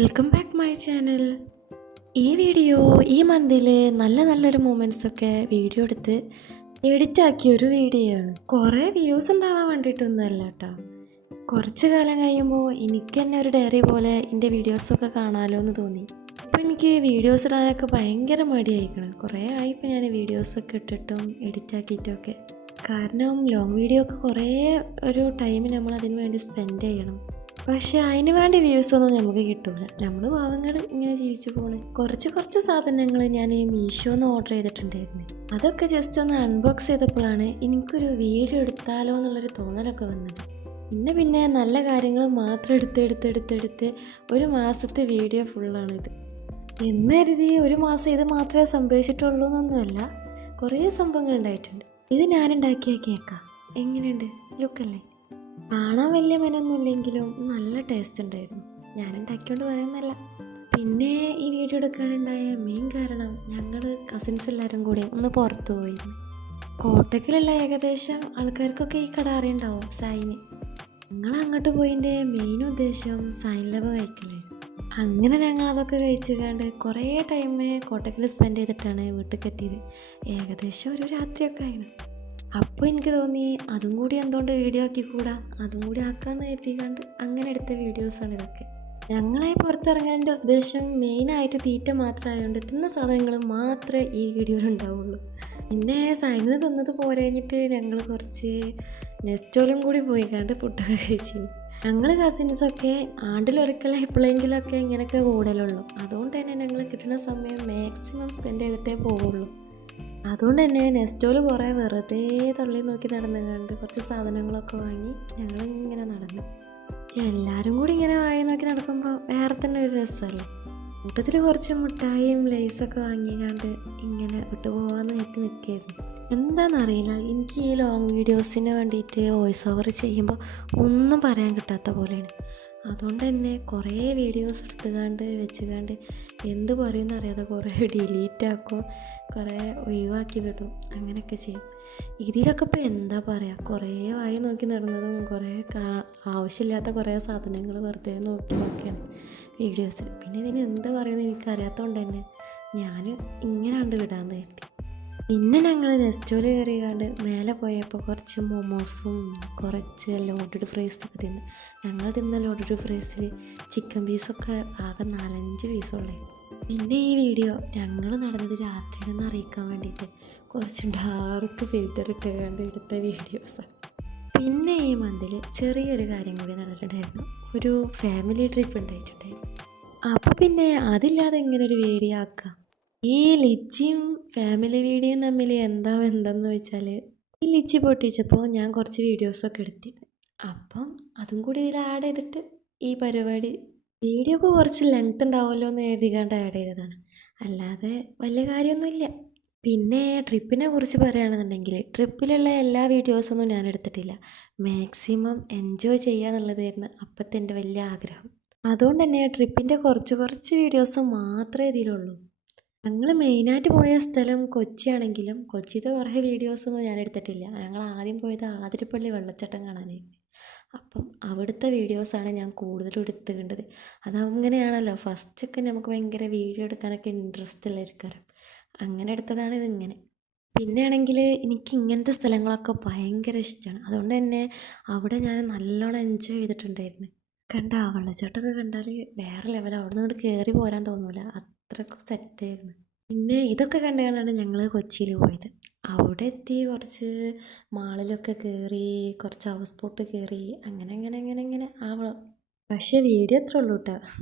Welcome back my channel. ഈ video ഈ മന്തിൽ നല്ലൊരു മൊമെൻറ്റ്സൊക്കെ വീഡിയോ എടുത്ത് എഡിറ്റ് ആക്കിയൊരു വീഡിയോ ആണ്. കുറേ വ്യൂസ് ഉണ്ടാവാൻ വേണ്ടിയിട്ടൊന്നുമല്ല കേട്ടോ. കുറച്ച് കാലം കഴിയുമ്പോൾ എനിക്ക് തന്നെ ഒരു ഡയറി പോലെ എൻ്റെ വീഡിയോസൊക്കെ കാണാമല്ലോ എന്ന് തോന്നി. അപ്പോൾ എനിക്ക് വീഡിയോസ് ഇടാനൊക്കെ ഭയങ്കര മടിയായിരിക്കണം. കുറേ ആയിപ്പോൾ ഞാൻ വീഡിയോസൊക്കെ ഇട്ടിട്ടും എഡിറ്റ് ആക്കിയിട്ടൊക്കെ. കാരണം ലോങ് വീഡിയോ ഒക്കെ കുറേ ഒരു ടൈം നമ്മൾ അതിന് വേണ്ടി സ്പെൻഡ് ചെയ്യണം. പക്ഷെ അതിന് വേണ്ടി വ്യൂസൊന്നും നമുക്ക് കിട്ടൂല. നമ്മൾ പാവങ്ങൾ ഇങ്ങനെ ജീവിച്ചു പോണ്. കുറച്ച് സാധനങ്ങൾ ഞാൻ മീഷോന്ന് ഓർഡർ ചെയ്തിട്ടുണ്ടായിരുന്നു. അതൊക്കെ ജസ്റ്റ് ഒന്ന് അൺബോക്സ് ചെയ്തപ്പോഴാണ് എനിക്കൊരു വീഡിയോ എടുത്താലോ എന്നുള്ളൊരു തോന്നലൊക്കെ വന്നത്. പിന്നെ നല്ല കാര്യങ്ങൾ മാത്രം എടുത്ത് ഒരു മാസത്തെ വീഡിയോ ഫുള്ളാണിത്. എന്ന് കരുതി ഒരു മാസം ഇത് മാത്രമേ സംഭവിച്ചിട്ടുള്ളൂ എന്നൊന്നുമല്ല. കുറേ സംഭവങ്ങൾ ഉണ്ടായിട്ടുണ്ട്. ഇത് ഞാനുണ്ടാക്കിയ കേക്കാണ്. എങ്ങനെയുണ്ട്? ലുക്കല്ലേ? കാണാൻ വലിയ മെനൊന്നുമില്ലെങ്കിലും നല്ല ടേസ്റ്റ് ഉണ്ടായിരുന്നു. ഞാനുണ്ടാക്കിയോണ്ട് പറയുന്നല്ല. പിന്നെ ഈ വീഡിയോ എടുക്കാനുണ്ടായ മെയിൻ കാരണം ഞങ്ങൾ കസിൻസ് എല്ലാവരും കൂടി ഒന്ന് പുറത്തു പോയിരുന്നു. കോട്ടക്കിലുള്ള ഏകദേശം ആൾക്കാർക്കൊക്കെ ഈ കട അറിയുണ്ടാവും, സൈന്. ഞങ്ങൾ അങ്ങോട്ട് പോയതിൻ്റെ മെയിൻ ഉദ്ദേശം സൈൻ ലബ് കഴിക്കലായിരുന്നു. അങ്ങനെ ഞങ്ങൾ അതൊക്കെ കഴിച്ചുകൊണ്ട് കുറേ ടൈം കോട്ടക്കിൽ സ്പെൻഡ് ചെയ്തിട്ടാണ് വീട്ടിലേക്ക് എത്തിയത്. ഏകദേശം ഒരു രാത്രിയൊക്കെ ആയിരുന്നു. അപ്പോൾ എനിക്ക് തോന്നി അതും കൂടി എന്തുകൊണ്ട് വീഡിയോ ആക്കിക്കൂടാ, അതും കൂടി ആക്കാമെന്ന് കരുതിക്കൊണ്ട് അങ്ങനെ എടുത്ത വീഡിയോസാണ് ഇതൊക്കെ. ഞങ്ങളെ പുറത്തിറങ്ങാൻ്റെ ഉദ്ദേശം മെയിനായിട്ട് തീറ്റ മാത്രമായതുകൊണ്ട് തിന്ന സാധനങ്ങൾ മാത്രമേ ഈ വീഡിയോയിൽ ഉണ്ടാവുള്ളൂ. പിന്നെ സൈനിൽ തിന്നത് പോരഞ്ഞിട്ട് ഞങ്ങൾ കുറച്ച് നെസ്റ്റോലും കൂടി പോയി കണ്ട് ഫുഡൊക്കെ കഴിച്ചു. ഞങ്ങൾ കസിൻസൊക്കെ ആണ്ടിലൊരിക്കൽ എപ്പോഴെങ്കിലുമൊക്കെ ഇങ്ങനെയൊക്കെ കൂടുതലുള്ളൂ. അതുകൊണ്ട് തന്നെ ഞങ്ങൾ കിട്ടുന്ന സമയം മാക്സിമം സ്പെൻഡ് ചെയ്തിട്ടേ പോവുള്ളൂ. അതുകൊണ്ട് തന്നെ നെസ്റ്റോൽ കുറേ വെറുതെ തള്ളി നോക്കി നടന്നു കണ്ട് കുറച്ച് സാധനങ്ങളൊക്കെ വാങ്ങി ഞങ്ങളിങ്ങനെ നടന്നു. എല്ലാവരും കൂടി ഇങ്ങനെ വായി നോക്കി നടക്കുമ്പോൾ വേറെ തന്നെ ഒരു രസമല്ലേ. കൂട്ടത്തിൽ കുറച്ച് മുട്ടായും ലേസൊക്കെ വാങ്ങിക്കാണ്ട് ഇങ്ങനെ വിട്ടുപോകാമെന്ന് കരുതി നിൽക്കുകയായിരുന്നു. എന്താണെന്നറിയില്ല, എനിക്ക് ഈ ലോങ് വീഡിയോസിന് വേണ്ടിയിട്ട് വോയിസ് ഓവർ ചെയ്യുമ്പോൾ ഒന്നും പറയാൻ കിട്ടാത്ത പോലെയാണ്. അതുകൊണ്ട് തന്നെ കുറേ വീഡിയോസ് വെച്ചുകാണ്ട് എന്ത് പറയുമെന്ന് അറിയാതെ കുറേ ഡിലീറ്റ് ആക്കും, കുറേ ഒഴിവാക്കി വിടും, അങ്ങനെയൊക്കെ ചെയ്യും. ഇതിലൊക്കെ ഇപ്പോൾ എന്താ പറയുക, കുറേ വായി നോക്കി നടന്നതും കുറേ ആവശ്യമില്ലാത്ത കുറേ സാധനങ്ങൾ വെറുതെ നോക്കിയാണ് വീഡിയോസിൽ. പിന്നെ ഇതിന് എന്ത് പറയുമെന്ന് എനിക്കറിയാത്തതുകൊണ്ട് തന്നെ ഞാൻ ഇങ്ങനെ കണ്ട് വിടാമെന്ന് കരുതി. പിന്നെ ഞങ്ങൾ നെസ്റ്റോയിൽ കയറിയാണ്ട് മേലെ പോയപ്പോൾ കുറച്ച് മൊമോസും കുറച്ച് ലോഡഡ് ഫ്രൈസൊക്കെ തിന്ന്. ഞങ്ങൾ തിന്ന ലോഡഡ് ഫ്രൈസിൽ ചിക്കൻ പീസൊക്കെ ആകെ 4-5 പീസുള്ളേ. പിന്നെ ഈ വീഡിയോ ഞങ്ങൾ നടന്നത് രാത്രിയാണെന്ന് അറിയിക്കാൻ വേണ്ടിയിട്ട് കുറച്ച് ഡാർക്ക് ഫിൽറ്റർ ഇട്ടുകൊണ്ട് എടുത്ത വീഡിയോസാണ്. പിന്നെ ഈ മന്തിൽ ചെറിയൊരു കാര്യം കൂടി നടന്നിട്ടുണ്ടായിരുന്നു. ഒരു ഫാമിലി ട്രിപ്പ് ഉണ്ടായിട്ടുണ്ടായിരുന്നു. അപ്പോൾ പിന്നെ അതില്ലാതെ ഇങ്ങനെ ഒരു വീഡിയോ ആക്കാം. ഈ ലിച്ചിയും ഫാമിലി വീഡിയോയും തമ്മിൽ എന്തെന്ന് വെച്ചാൽ, ഈ ലിച്ചി പൊട്ടിച്ചപ്പോൾ ഞാൻ കുറച്ച് വീഡിയോസൊക്കെ എടുത്തിരുന്നു. അപ്പം അതും കൂടി ഇതിൽ ആഡ് ചെയ്തിട്ട് ഈ പരിപാടി വീഡിയോ ഒക്കെ കുറച്ച് ലെങ്ത് ഉണ്ടാവുമല്ലോ എന്ന് എഴുതിക്കാണ്ട് ആഡ് ചെയ്തതാണ്, അല്ലാതെ വലിയ കാര്യമൊന്നുമില്ല. പിന്നെ ട്രിപ്പിനെ കുറിച്ച് പറയുകയാണെന്നുണ്ടെങ്കിൽ ട്രിപ്പിലുള്ള എല്ലാ വീഡിയോസൊന്നും ഞാൻ എടുത്തിട്ടില്ല. മാക്സിമം എൻജോയ് ചെയ്യുക എന്നുള്ളതായിരുന്നു അപ്പോഴത്തെ എൻ്റെ വലിയ ആഗ്രഹം. അതുകൊണ്ട് തന്നെ ട്രിപ്പിൻ്റെ കുറച്ച് വീഡിയോസ് മാത്രമേ ഇതിലുള്ളൂ. ഞങ്ങൾ മെയിനായിട്ട് പോയ സ്ഥലം കൊച്ചിയാണെങ്കിലും കൊച്ചിയിലത്തെ കുറേ വീഡിയോസൊന്നും ഞാൻ എടുത്തിട്ടില്ല. ഞങ്ങൾ ആദ്യം പോയത് ആതിരപ്പള്ളി വെള്ളച്ചാട്ടം കാണാനായിരുന്നു. അപ്പം അവിടുത്തെ വീഡിയോസാണ് ഞാൻ കൂടുതലും എടുത്തുകൊണ്ടത്. അതങ്ങനെയാണല്ലോ, ഫസ്റ്റൊക്കെ നമുക്ക് ഭയങ്കര വീഡിയോ എടുക്കാനൊക്കെ ഇൻട്രസ്റ്റ് ഉള്ളവർക്ക് അങ്ങനെ എടുത്തതാണ് ഇതിങ്ങനെ. പിന്നെ ആണെങ്കിൽ എനിക്ക് ഇങ്ങനത്തെ സ്ഥലങ്ങളൊക്കെ ഭയങ്കര ഇഷ്ടമാണ്. അതുകൊണ്ട് തന്നെ അവിടെ ഞാൻ നല്ലോണം എൻജോയ് ചെയ്തിട്ടുണ്ടായിരുന്നു. കണ്ട ആ വെള്ളച്ചാട്ടമൊക്കെ കണ്ടാൽ വേറെ ലെവൽ, അവിടെ നിന്ന് അങ്ങോട്ട് കയറി പോരാൻ തോന്നില്ല, അത്രയ്ക്ക് സെറ്റായിരുന്നു. പിന്നെ ഇതൊക്കെ കണ്ടാണ് ഞങ്ങൾ കൊച്ചിയിൽ പോയത്. അവിടെ എത്തി കുറച്ച് മാളിലൊക്കെ കയറി, കുറച്ച് ഹൗസ് ബോട്ട് കയറി, അങ്ങനെ ആവണം. പക്ഷേ വീഡിയോ എത്ര ഉള്ളൂ കേട്ടോ.